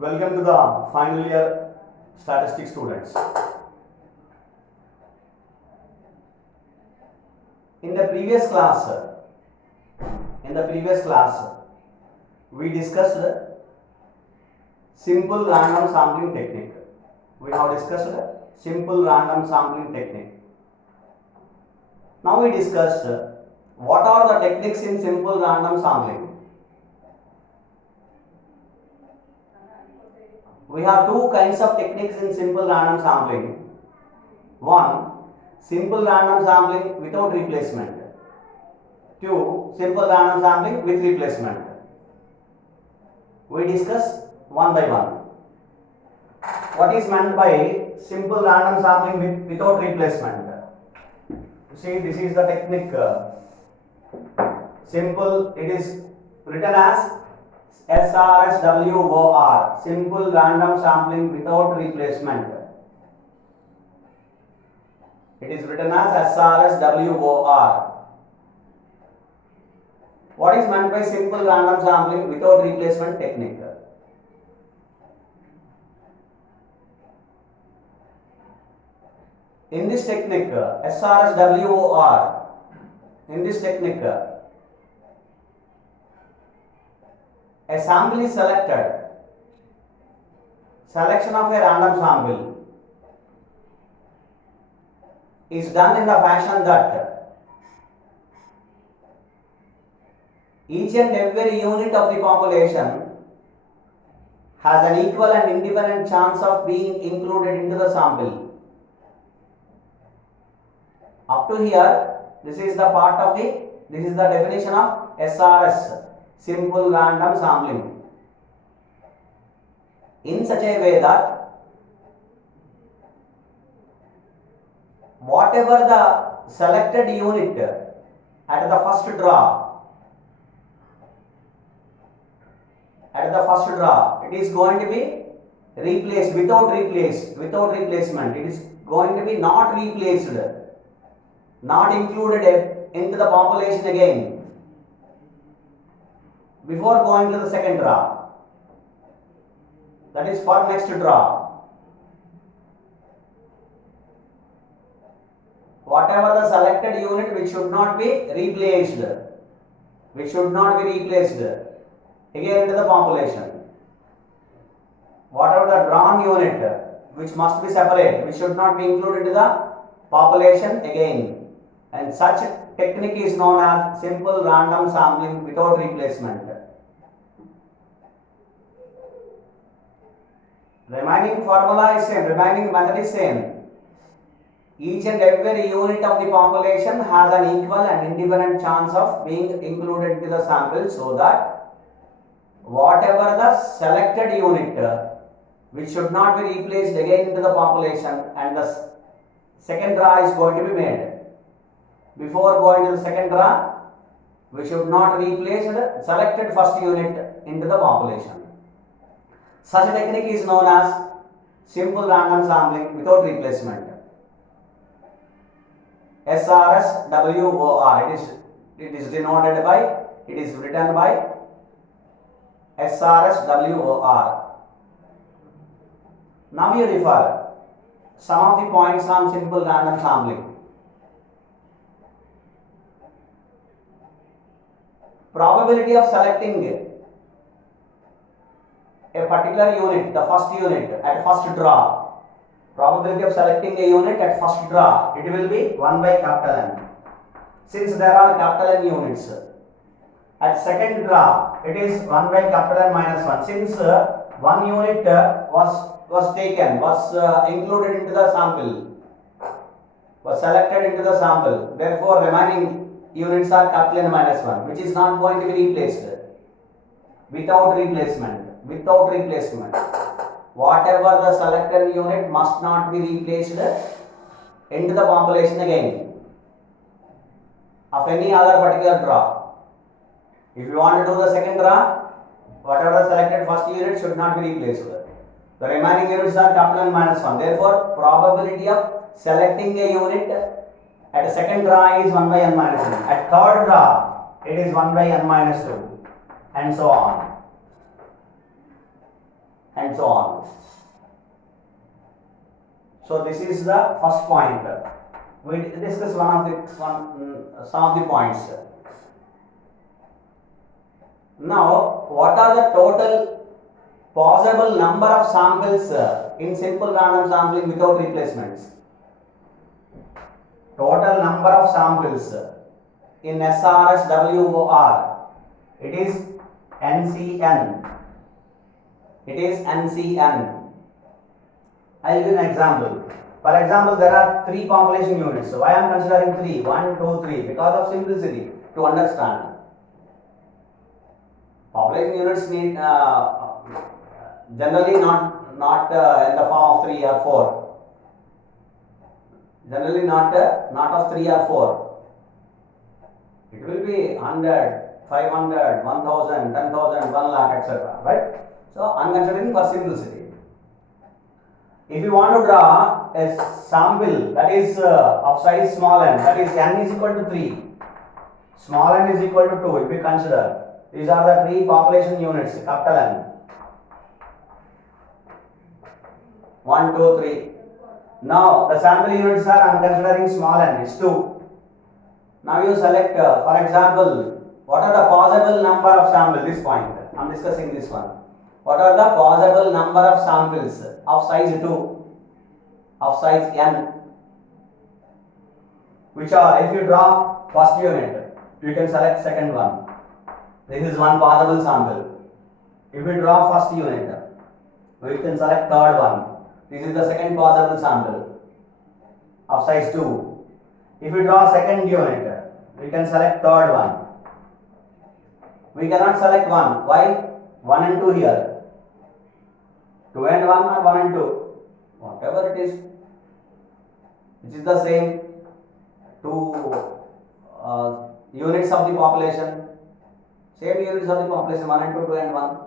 Welcome to the final year statistics students. In the previous class, we discussed simple random sampling technique. We have discussed simple random sampling technique. Now we discussed what are the techniques in simple random sampling. We have two kinds of techniques in simple random sampling. One, simple random sampling without replacement. Two, simple random sampling with replacement. We discuss one by one. What is meant by simple random sampling without replacement? You see, this is the technique. Simple, it is written as SRSWOR, simple random sampling without replacement. It is written as SRSWOR. What is meant by simple random sampling without replacement technique? In this technique, SRSWOR, in this technique, a sample is selected. Selection of a random sample is done in the fashion that each and every unit of the population has an equal and independent chance of being included into the sample. Up to here, this is the definition of SRS, simple random sampling. In such a way that whatever the selected unit at the first draw, it is going to be replaced without replacement. It is going to be not replaced, not included into the population again before going to the second draw. That is for next draw. Whatever the selected unit which should not be replaced again into the population. Whatever the drawn unit which must be separate, which should not be included into the population again. And such technique is known as simple random sampling without replacement. Remaining formula is same, remaining method is same. Each and every unit of the population has an equal and independent chance of being included into the sample, so that whatever the selected unit which should not be replaced again into the population, and the second draw is going to be made. Before going to the second draw, we should not replace the selected first unit into the population. Such a technique is known as simple random sampling without replacement. SRSWOR. It is denoted by, it is written by SRSWOR. Now you refer some of the points on simple random sampling. Probability of selecting a particular unit, the first unit at first draw. Probability of selecting a unit at first draw, it will be 1 by capital N. Since there are capital N units. At second draw, it is 1 by capital N minus 1. Since one unit was taken, included into the sample, was selected into the sample, therefore remaining units are capital N minus 1, which is not going to be replaced without replacement. Whatever the selected unit must not be replaced into the population again of any other particular draw. If you want to do the second draw, whatever the selected first unit should not be replaced. The remaining units are capital N minus 1. Therefore, probability of selecting a unit at a second draw is 1 by N minus 1. At third draw, it is 1 by N minus 2, and so on. and so on. So this is the first point. We discuss some of the points. Now, what are the total possible number of samples in simple random sampling without replacements? Total number of samples in SRS WOR, it is NCN. It is NCN. I will give an example. For example, there are 3 population units. So why I am considering 3? 1, 2, 3. Because of simplicity to understand. Population units need generally not in the form of 3 or 4. Generally not of 3 or 4. It will be 100, 500, 1000, 10,000, 1 lakh, etc. Right? So I am considering for simplicity. If you want to draw a sample that is of size small n, that is n is equal to 3, small n is equal to 2, if we consider, these are the 3 population units, capital N. 1, 2, 3. Now the sample units are, I am considering small n is 2. Now you select, for example, what are the possible number of samples, this point, I am discussing this one. What are the possible number of samples of size 2, of size n, which are, if you draw first unit, you can select second one. This is one possible sample. If we draw first unit, we can select third one. This is the second possible sample of size 2. If we draw second unit, we can select third one. We cannot select 1. Why? 1 and 2 here. 2 and 1 or 1 and 2. Whatever it is, which is the same. 2 units of the population. Same units of the population, 1 and 2, 2 and 1.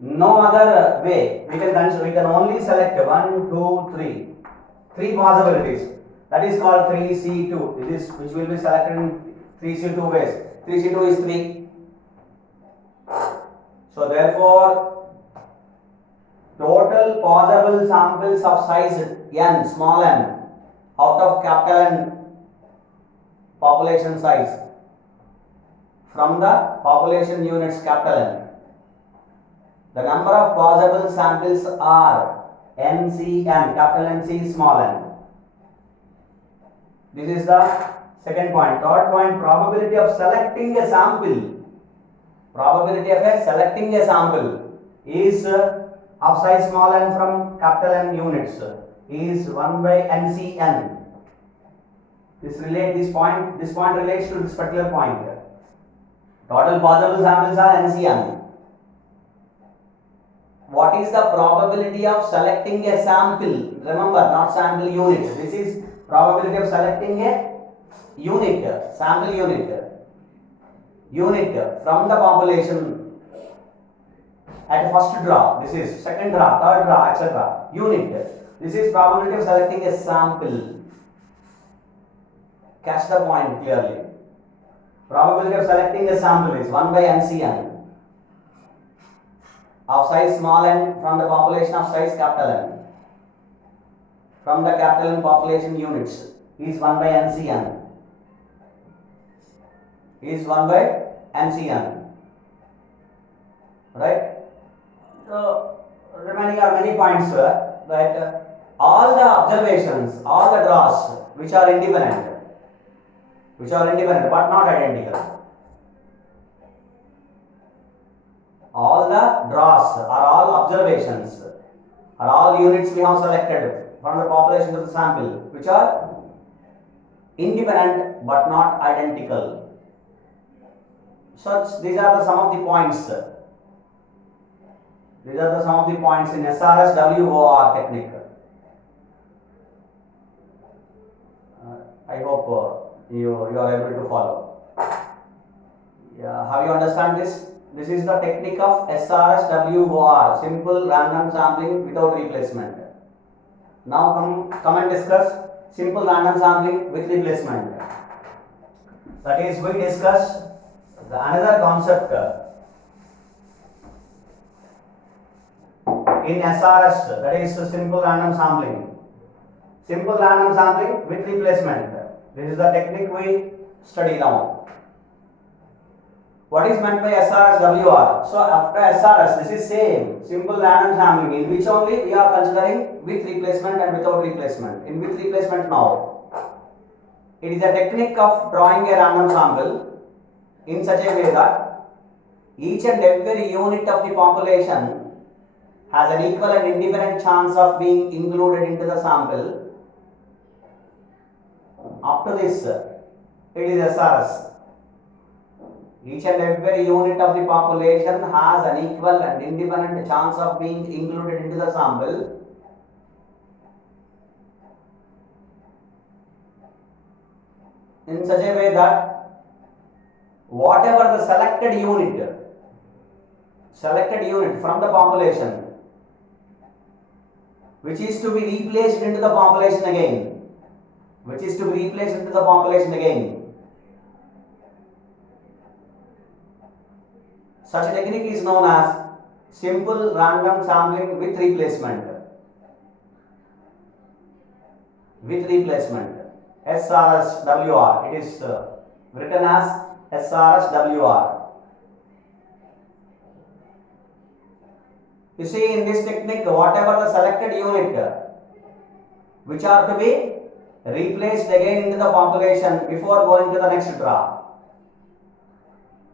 No other way. We can only select 1, 2, 3. 3 possibilities. That is called 3C2. This is which will be selected in 3C2 ways. 3C2 is 3. So therefore, total possible samples of size n, small n, out of capital N population size from the population units capital N. The number of possible samples are NCN, capital NC, small n. This is the second point. Third point, probability of selecting a sample. Probability of selecting a sample is of size small n from capital N units is 1 by NCN. This point relates to this particular point here. Total possible samples are NCN. What is the probability of selecting a sample? Remember, not sample unit. This is probability of selecting a unit, sample unit from the population at first draw. This is second draw, third draw, etc. Unit. This is probability of selecting a sample. Catch the point clearly. Probability of selecting a sample is 1 by NCN of size small n from the population of size capital N. From the capital N population units is 1 by NCN. Is 1 by NCN. Right? So, remaining are many points that all the observations, all the draws which are independent but not identical. All the draws are all observations, are all units we have selected from the population of the sample, which are independent but not identical. These are the some of the points. These are the some of the points in SRS WOR technique. I hope you are able to follow. Have you understand this? This is the technique of SRS WOR, simple random sampling without replacement. Now come and discuss simple random sampling with replacement. That is, we discuss another concept in SRS, that is simple random sampling. Simple random sampling with replacement. This is the technique we study now. What is meant by SRS WR? So after SRS, this is same simple random sampling, in which only we are considering with replacement and without replacement. In with replacement now, it is a technique of drawing a random sample in such a way that each and every unit of the population has an equal and independent chance of being included into the sample. Up to this, it is SRS. Each and every unit of the population has an equal and independent chance of being included into the sample. In such a way that whatever the selected unit from the population, which is to be replaced into the population again, such a technique is known as simple random sampling with replacement. SRS WR. It is written as SRS WR. You see, in this technique, whatever the selected unit which are to be replaced again into the population before going to the next draw.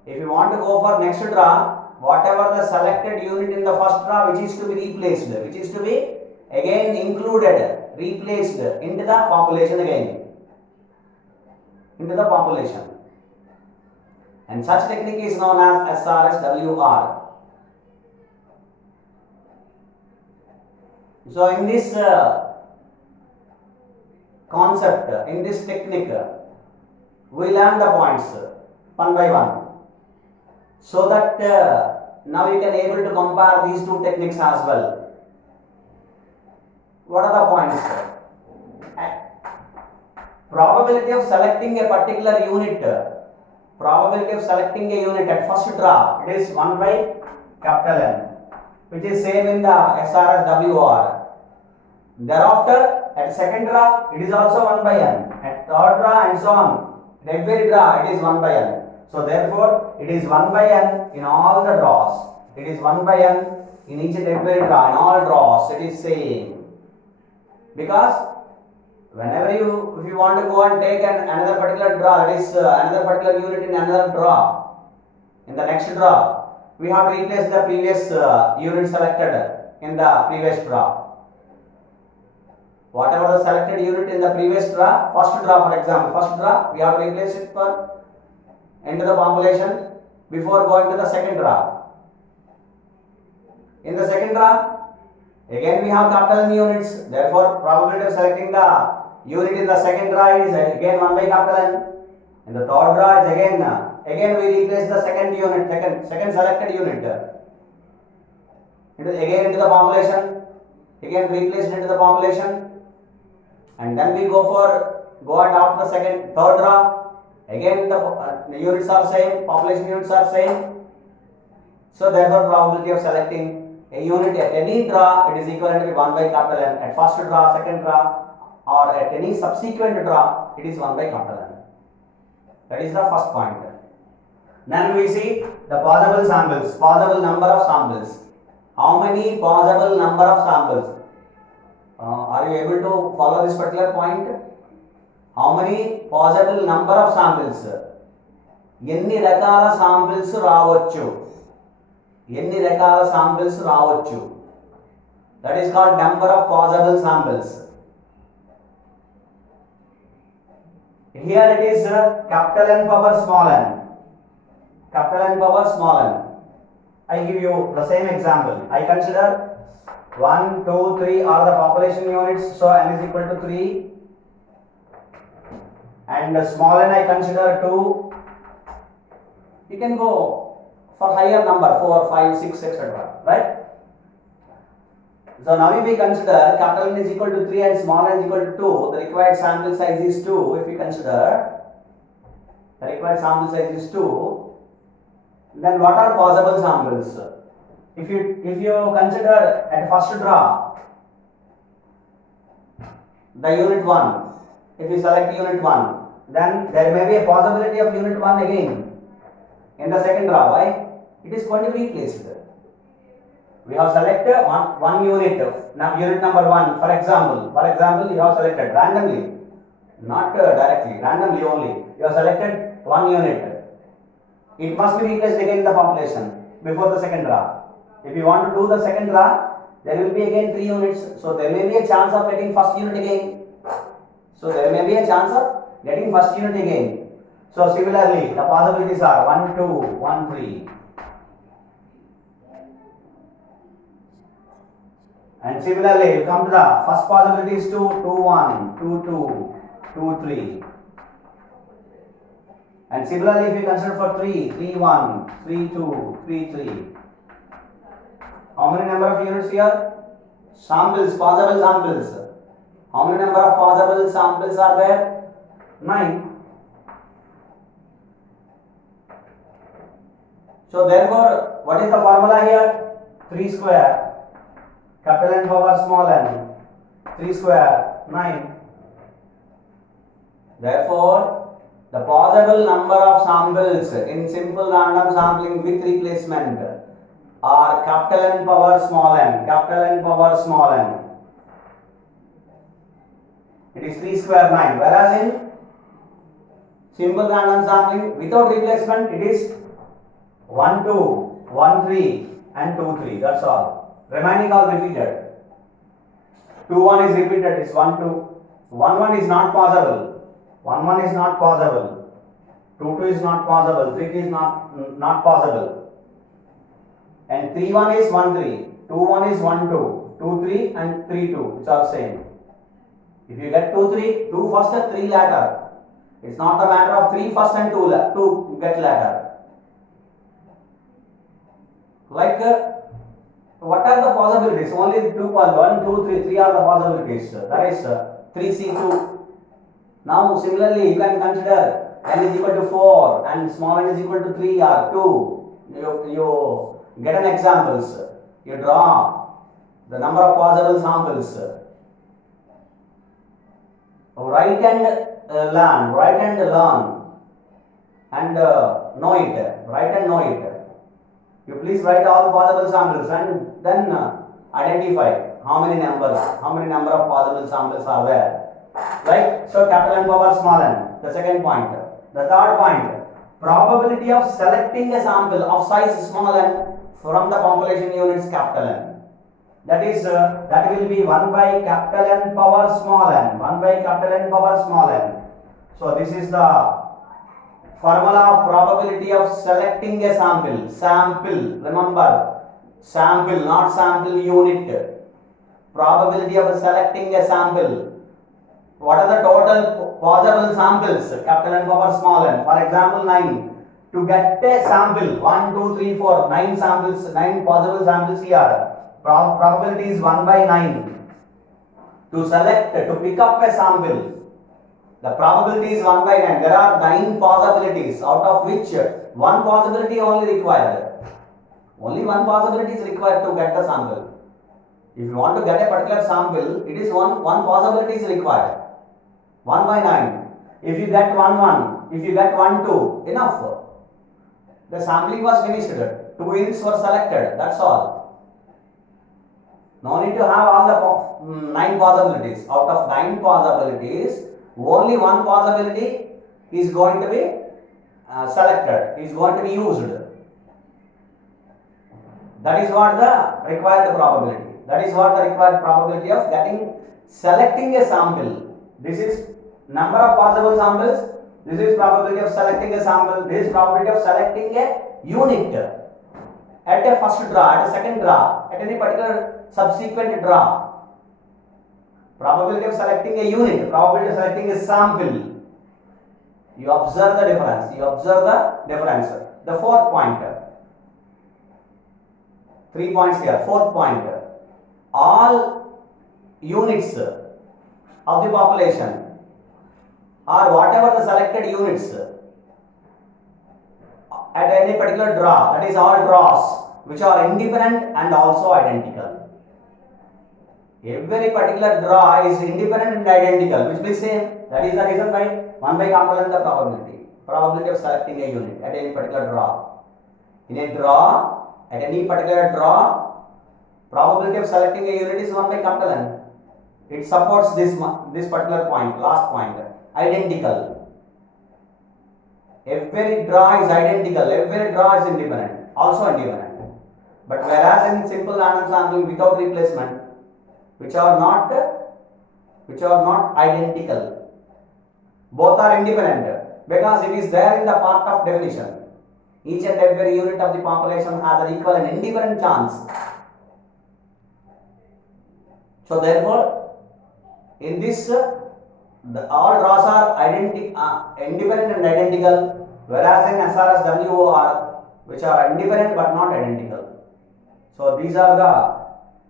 If you want to go for next draw, whatever the selected unit in the first draw which is to be replaced, which is to be again included, replaced into the population again. And such technique is known as SRS WR. So in this concept, in this technique, we learn the points one by one, so that now you can able to compare these two techniques as well. What are the points? Probability of selecting a particular unit, at first draw, it is 1 by capital N, which is same in the SRS WR. Thereafter, at second draw, it is also 1 by N. At third draw and so on. At every draw, it is 1 by N. So therefore, it is 1 by N in all the draws. It is 1 by N in each and every draw. In all draws, it is same. Because whenever if you want to go and take another particular draw, that is another particular unit in another draw, in the next draw, we have to replace the previous unit selected in the previous draw. Whatever the selected unit in the previous draw, first draw for example, we have to replace it for into the population before going to the second draw. In the second draw, again we have capital N units, therefore probability of selecting the unit in the second draw is again 1 by capital N. In the third draw is again we replace the second unit, second selected unit into the population, again replaced into the population, and then we go and after the third draw, again the units are same, population units are same. So therefore probability of selecting a unit at any draw, it is equivalent to 1 by capital N. At first draw, second draw, or at any subsequent draw, it is 1 by capital N. That is the first point. Then we see the possible samples, possible number of samples. How many possible number of samples? Are you able to follow this particular point? How many possible number of samples? ఎన్ని రకాల samples రావచ్చు? That is called number of possible samples. Here it is capital N power small n. I give you the same example. I consider 1, 2, 3 are the population units, so n is equal to 3. And small n I consider 2. You can go for higher number 4, 5, 6, etc. Right? So now if we consider capital N is equal to 3 and small n is equal to 2, the required sample size is 2. If we consider the required sample size is 2, then what are possible samples? If you consider at first draw the unit 1, if you select unit 1, then there may be a possibility of unit 1 again in the second draw. Why? It is going to be replaced. We have selected one unit, now unit number 1, for example, you have selected randomly, not directly, randomly only. You have selected one unit. It must be replaced again in the population before the second draw. If you want to do the second draw, there will be again 3 units. So there may be a chance of getting first unit again. So similarly, the possibilities are 1, 2, 1, 3. And similarly, you come to the first possibility is 2, 2, 1, 2, 2, 2, 3. And similarly, if you consider for 3, 3, 1, 3, 2, 3, 3. How many number of units here? Samples, possible samples. How many number of possible samples are there? 9. So therefore, what is the formula here? 3 square. Capital N power small n, 3 square, 9. Therefore, the possible number of samples in simple random sampling with replacement are capital N power small n, capital N power small n. It is 3 square 9. Whereas in simple random sampling without replacement, it is 1, 2, 1, 3 and 2, 3. That's all. Remaining all repeated. 2, 1 is repeated, it's 1, 2. 1, 1 is not possible. 1, 1 is not possible. 2, 2 is not possible. 3, 3 is not possible. And 3, 1 is 1, 3. 2, 1 is 1, 2. 2, 3 and 3, 2. It's all same. If you get 2, 3, 2 first and 3 later. It's not a matter of 3 first and 2 get later. Like what are the possibilities? Only 2 possible. 1, 2, 3. 3 are the possibilities. That is 3C2. Now similarly you can consider n is equal to 4 and small n is equal to 3 or 2. You get an examples. You draw the number of possible samples. Write and learn and know it. Write and know it. You please write all possible samples and then identify how many number of possible samples are there. Right? So capital N power small n. The second point. The third point. Probability of selecting a sample of size small n from the population units capital N. That is that will be 1 by capital N power small n. 1 by capital N power small n. So this is the formula of probability of selecting a sample. Sample, remember, sample, not sample unit. Probability of selecting a sample. What are the total possible samples? Capital N power small n. For example, 9. To get a sample, 1, 2, 3, 4, 9 samples, 9 possible samples here. Probability is 1 by 9. To select, to pick up a sample, the probability is 1 by 9. There are 9 possibilities, out of which one possibility only required. Only one possibility is required to get the sample. If you want to get a particular sample, it is one possibility is required. 1 by 9. If you get 1, 1, if you get 1, 2, enough. The sampling was finished. 2 units were selected. That's all. No need to have all the 9 possibilities. Out of 9 possibilities, only one possibility is going to be selected, is going to be used. That is what the required probability. That is what the required probability of selecting a sample. This is number of possible samples. This is probability of selecting a sample. This is probability of selecting a unit at a first draw, at a second draw, at any particular subsequent draw. Probability of selecting a unit, probability of selecting a sample. You observe the difference. The fourth point. 3 points here. Fourth point. All units of the population or whatever the selected units at any particular draw, that is all draws, which are independent and also identical. Every particular draw is independent and identical, which means same. That is the reason why 1 by component the probability of selecting a unit at any particular draw. In a draw, at any particular draw, probability of selecting a unit is 1 by component. It supports this particular point, last point, identical. Every draw is identical, every draw is independent, also independent. But whereas in simple random sampling without replacement, which are not identical, both are independent because it is there in the part of definition. Each and every unit of the population has an equal and independent chance. So therefore, in this, all draws are independent and identical, whereas in SRS WOR, which are independent but not identical. So these are the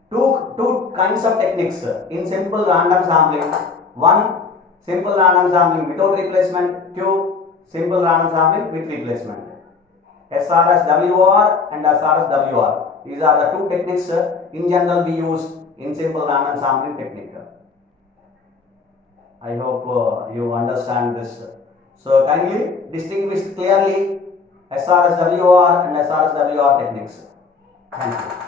two kinds of techniques in simple random sampling. One, simple random sampling without replacement. Two, simple random sampling with replacement. SRS WOR and SRS WR. These are the two techniques in general we use in simple random sampling technique. I hope you understand this. So kindly distinguish clearly SRS WOR and SRS WR techniques. Thank you.